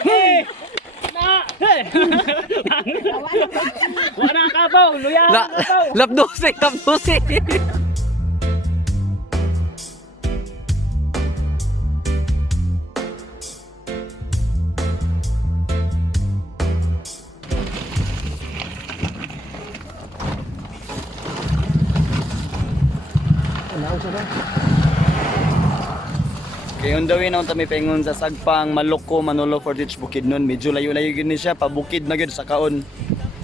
Hey! Na! Hey! Wala ka ba? Luya ka ba? Lapdose, lapdose. Kaya on the way na kami pengon sa Sagpang, Maloko, Manolo, Fortich, Bukidnon. Medyo layo-layo gini siya, pabukid na gyud sa kaon.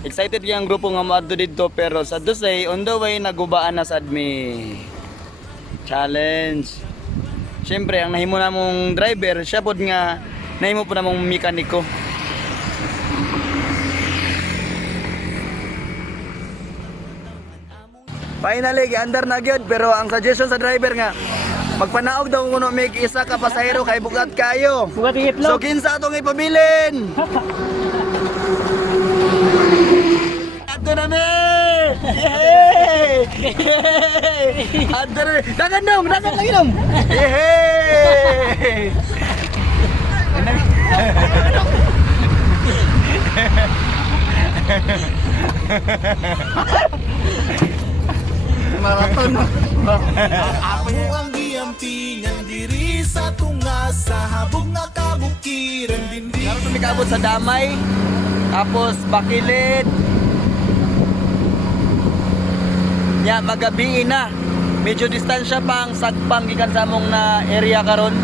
Excited yung grupo nga maadto dito pero sa say on the way nagubaan na sad mi. Challenge. Siyempre ang nahimo namong driver, siya pod nga nahimo po namong mekaniko. Finally, giandar na gyud pero ang suggestion sa driver nga magpanaog daw kuno may isa ka pasahero kay bugat kayo. Bugat So itlog. kinsa atong ipabilin? Ato na mi! Yay! Yay! Ato na mi! Dagan lagi nom! Yay! Marathon. Ako ang giampingan diri sa tunga sa habog nga kabukiran dindi. Karon tumikabot sa Damay. Tapos Bakilid. Nya magabi na. Medyo distansya pa ang Sagpang gikan sa among na area karon.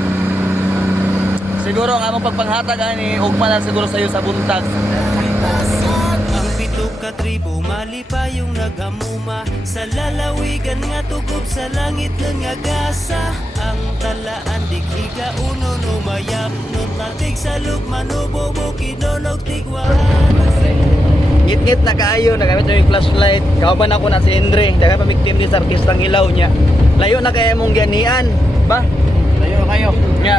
Siguro ang among pagpanghatag ani ugma na siguro sayo sa buntag. Ang pito ka tribo malipayong nagamuma sa lalawigan nga tugob sa langit nga gasa. Ang talaan dighiga uno no mayam no tatig sa lugman ubobo kinolog tigwahan. Ngit-ngit na kaayo, nagamit yung flashlight. Kauban ako na si Andre. Dagan pamiktim ni sa artistang ilaw niya. Layo na kaya mong ganian. Ba? Layo kayo. Nga.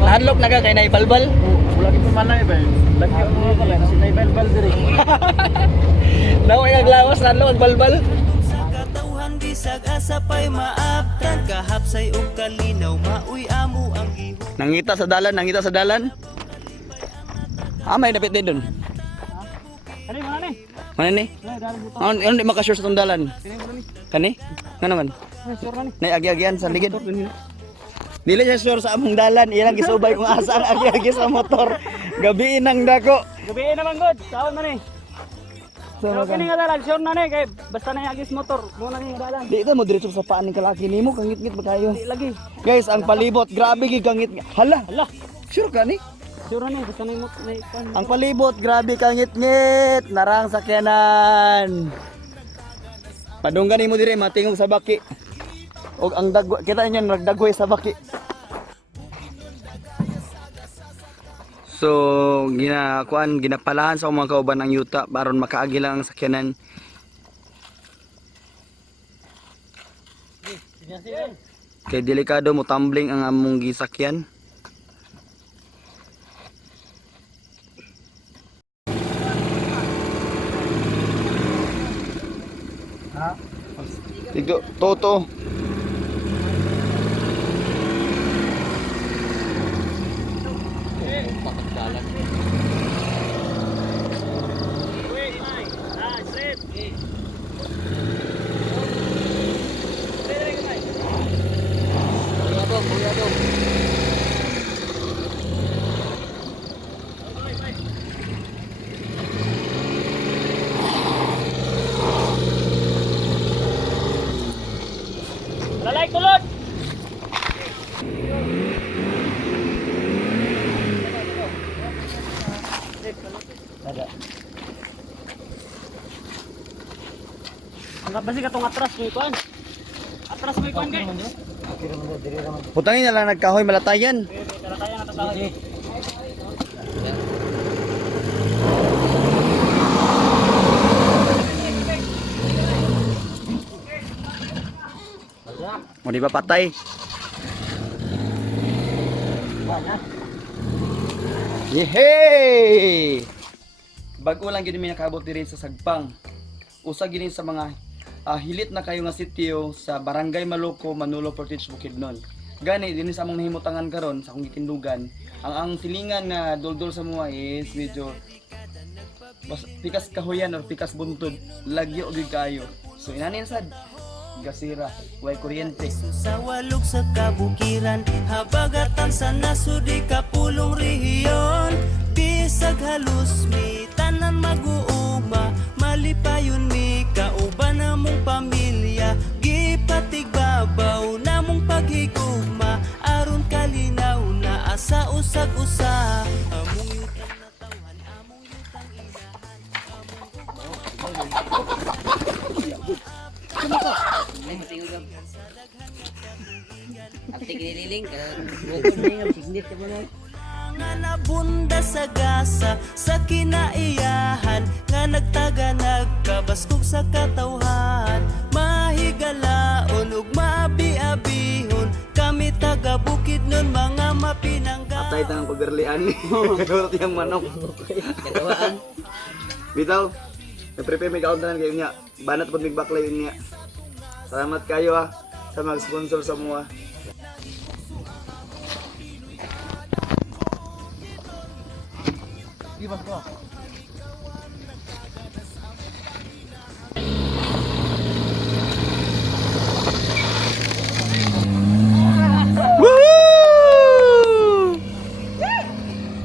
Nahanlok na ka kay naibalbal. Wala kita manay ba? Lagi ang mga pala. Sinaybal-bal diri. Naway naglawas, nahanlok ang balbal. Sa katauhan bisag asa pa'y maabtan kahapsay og kalinaw mauy amo ang ihong. Nangita sa dalan. May napit din dun. Ano yung mana ni? Mana ni? Ay, dali buto. Ano di makasure sa tong dalan? Sino yung mana ni? Kani? Nga naman. Ay, sure na ni. Nay-agi-agian sa ligid. Dili siya sure sa among dalan. Ilang gisubay kung asa ang agi-agi sa motor. Gabi nang dako. Gabi naman good. Saan man ni? Pero kini nga dalan, sure na ni. Kay basta na yung agis motor. Muna ni nga dalan. Di ito mo diretso sa paan ng kalaki nimo, kangit-ngit ba kayo? Di lagi. Guys, ang palibot, grabe gid kangit. Hala, Hala. sure ka ni? Sure na ni. Basta na yung motor. Na yung Ang palibot, grabe kangit-ngit. Narang sakyanan. Padunggan nimo dire matingog sa baki. Og ang dagwa, kita niyo nagdagway sa baki. So, ginapalahan sa mga kauban ng yuta baron makaagi lang ang sakyanan. Kay delikado mo tumbling ang among gisakyan. Ito, toto. Lalay tulod! Ang basi ka tong atras mo ikuan. Atras mo ikuan kay. Putangin na lang nagkahoy malatayan. Kaya kaya nga tasahan. O di ba patay? Yehey! Bago lang gid mi nakabot diri sa Sagpang. Usa gini sa mga hilit na kayo nga sitio sa Barangay Maloko, Manolo, Fortich, Bukidnon. Gani din sa among nahimutangan karon sa akong gitindugan. Ang silingan nga dol-dol sa mga is medyo pikas kahoyan or pikas buntod, lagyo gyud kayo. So inanin sad gasira, way kuryente. Sa walog sa kabukiran, habagatan sa nasudi kapulong rehiyon. Bisag halus mi tanan mag-uuma, malipayon mi kauban namong pamilya. Gipatig babaw namong paghigugma, aron kalinaw na asa usag-usa. Among yutang na tawhan, among yutang ilahan, Aptik nililing ka bukod na yung signit ka mo na. nga nabunda sa gasa sa kinaiyahan nga nagtaga nagkabaskog sa katawhan, mahigalaon ug maabi-abihon kami taga bukid nun mga mapinangga. Atay tang pagberlian. Urot yang manok. Katawaan. Bitaw, prepare may kauntanan kayo niya. Banat pud mig baklay niya. Salamat kayo sa mag-sponsor sa mua.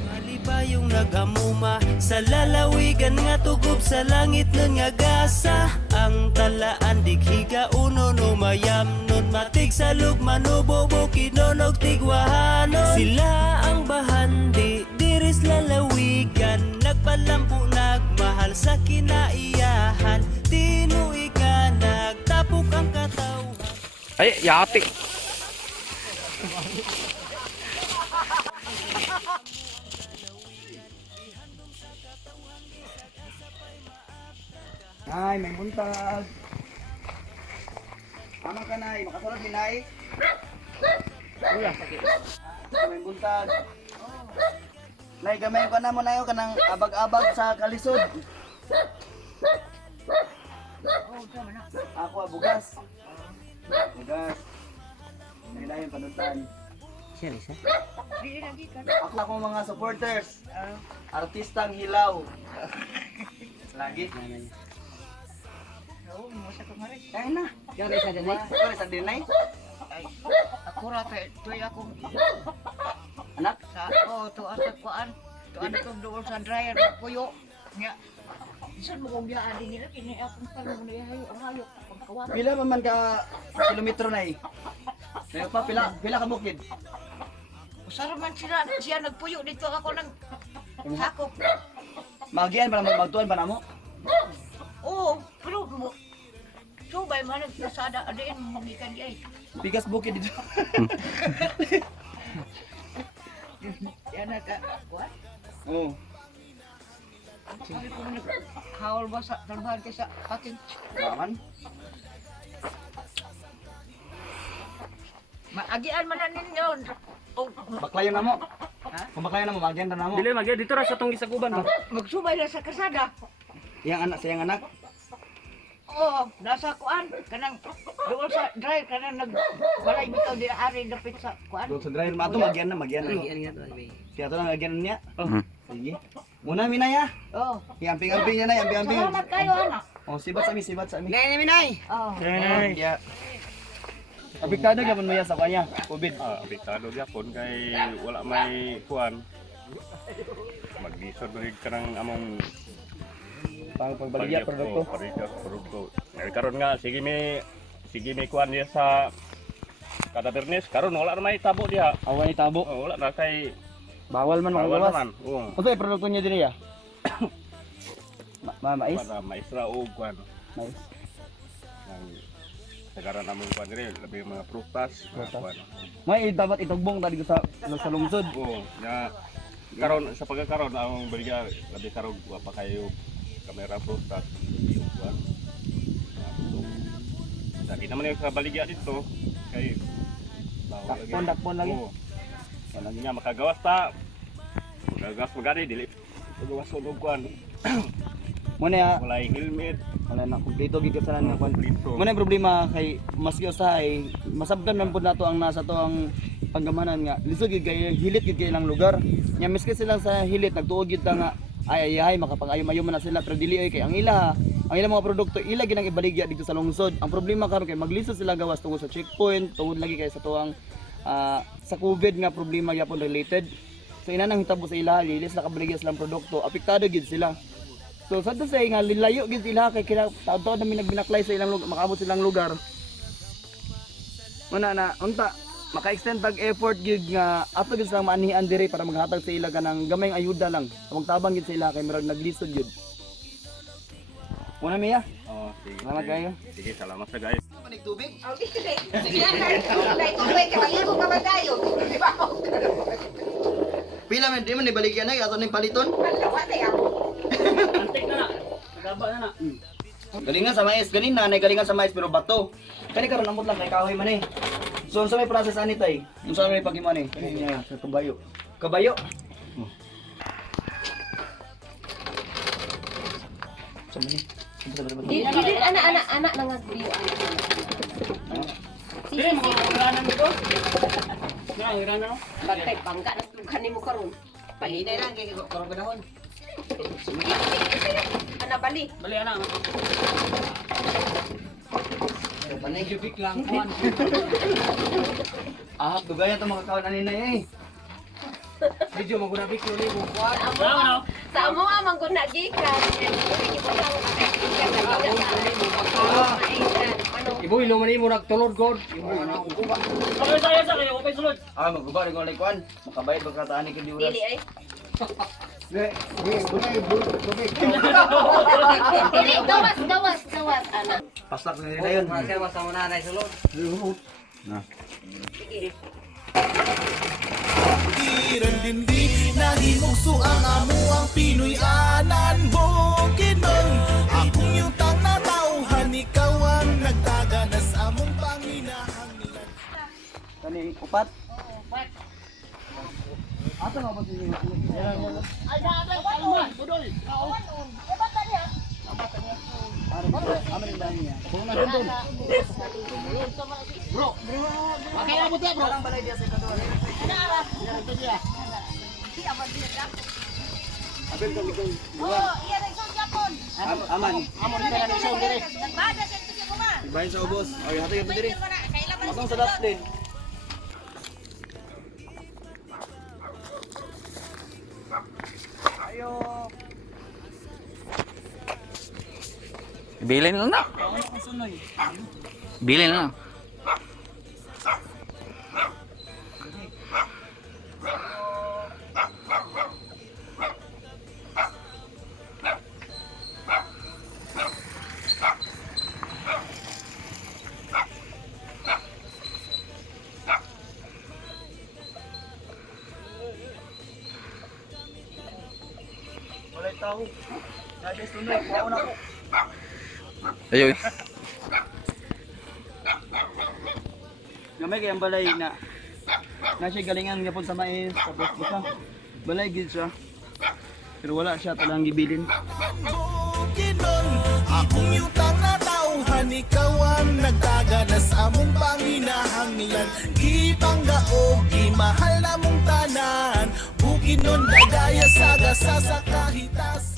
Malipayong nagamuma sa lalawigan nga tugob sa langit nun nga gasa. Ang talaan dighiga uno no mayam nun matig sa lugmano bobo kinonog tigwahano. Sila ang bahandi diris lalawigan, nagpalampu nagmahal sa kinaiyahan. Tinuig ka nagtapok ang katawhan. Ay, yati. Ay, may buntag. Ama ka nay, makasulod din nay. May buntag. Nay, gamay ko na mo na yun kanang abag-abag sa kalisod. Ako bugas. Bugas. Hindi na yung panutan. Siya isa. Ako mga supporters. Artistang hilaw. Lagi. Ay na. Siya isa din ay. Ikaw sa dinay. Ako ra kay tuy akong Anak. sa to asa kuan. To ano tong doon sa dryer puyo. Nya. Isan mo kong biyaan din nila kini akong tanong na hayo ang hayop akong kawan. Pila pa man ka kilometro na eh. Meron pa pila ka bukid. Usara man siya nagpuyo dito ako nang sakop. Magian para magtuan pa namo. Oo, pero mo subay man nagpasada adin magikan di ay. Bigas bukid dito. Yan ka kuan. Oo. Sabi ko man hawal ba sa trabaho kay sa pating. Naman. Maagian man na ninyo. Oh, Baklayon na mo. Kung baklayon na mo, magian na mo. Dili magya dito ra sa tong gisaguban ba. magsubay na sa kasada. Yang anak sayang anak. Oo, nasa kuan kanang doon sa drive kanang nagbalay bitaw di ari dapit sa kuan. Doon sa driver mato magian na. Ay, ano nga to? Ay, Kaya to na magian niya. Sige. Muna minaya. Oo. Iamping-amping niya na, iamping-amping. Salamat kayo anak. Oh, sibat sa mi, sibat sa mi. Nay, nay. Oo. Yeah. Apektado gyapon mo ya sa kanya, COVID. Apektado gyapon kay wala may kuan. Maglisod rig kanang among Pagbaligya produkto. produkto. Ngayon karon nga sige may kuan niya sa kada Bernes karon wala na may tabo diha. Awan itabo. Oh, wala na kay Bawal man bawal magawas. naman. Oo. Unsa produkto niya din ya? Mais. Para maisra og kuan. Mais. Ang tagaran among kuan dire labi mga prutas, mga kuan. May dapat itugbong tadi sa lungsod. Oo, nya karon sa pagkakaron ang baligya labi karon wa pa kayo kamera prutas yung kuan. Dati naman yung sa baligya dito kay Dakpon lagi. Oo. Wala niya makagawas ta. Magagawas magani dili. Magawas og kuan. Muna ya, Walay helmet. wala na kumpleto gid kasalan nga kwan. Kumpleto. Muna yung problema kay maski usahay masabtan man pud nato ang nasa to ang panggamanan nga lisod gid kay hilit gid kay ilang lugar. Nya miski sila sa hilit nagtuog gid ta nga ay makapag-ayom-ayom man na sila pero dili ay kay ang ila mga produkto ila ginang ibaligya dito sa lungsod. Ang problema karon kay maglisod sila gawas tungod sa checkpoint, tungod lagi kay sa tuang sa COVID nga problema gyapon related. So ina nang hitabo sa ila, lilis na kabaligya silang produkto, apektado gid sila. So sa to say nga lilayo gid sila kay kina taon-taon namin nagbinaklay sa ilang lugar, makaabot silang lugar. Muna na unta maka-extend tag effort gid nga ato gid silang maanihan diri para maghatag sa ila kanang gamayng ayuda lang. Tabang gid sa ila kay murag naglisod gid. Muna miya. Oh, sige. Salamat kayo. Sige, salamat sa guys. Manig tubig. Sige na, dahil tubig, kawain ko kamadayo. Di ba? Pila man di man ibaligyan na ato ning paliton. Malawat eh ako. Antik na na. Nagaba na na. Galingan sa mais ganina, galingan sa mais pero bato. Kani karon amot lang kay kahoy man eh. So unsa may process ani tay? Unsa may paghiman eh? Kani niya sa kabayo. Kabayo. Sa mani. Dili anak nangagbiyo. Sige, mga dito. Nga, no? Bantay bangga na tughan nimo karon. Pahinay lang, kaya karong ganahon. Ana bali. Bali ana. Panay kubik lang kuan. Dugaya to mga kawan ani na eh. Video maguna biklo ni mo kuan. Ano? Sa amo amang guna gikan. Ibu ilo man imo nagtulod god. Okay tayo sa kayo, okay sulod. Magguba rin ko like kuan. Makabayad pagkataan ni kadi oras. Dili ay. Dili, Gawas ana. Paslak na rin na yun. Masaya sa muna na sulod. Kiran dindi nahimugso ang amo ang Pinoy anan Bukidnon. Akong yutang na tauhan, ikaw ang nagtaganas among panginahanglan. Kani upat. Ato nga ba sinyo? Budol. Amin ba niya? Okay, abot ya, bro. Walang balay dia sa kadua. Abel ka likod. Aman. Ibahin sa ubos. Ay, hatay ka pa diri. Matong sa dustbin. Ayo. Bilin lang na. Bilin lang. Walay tao. Dati sunod, pauna ko. Ayo. Gamay kay ang balay na siya galingan gyapon sa mais tapos basta balay gid siya. Pero wala siya talang gibilin. Bukidnon, akong yutang na tauhan, ikaw ang nagtaganas among panginahanglan. Gipanggaog, gimahal na mong tanan. Bukidnon, dagaya sa gasa sa kahitas.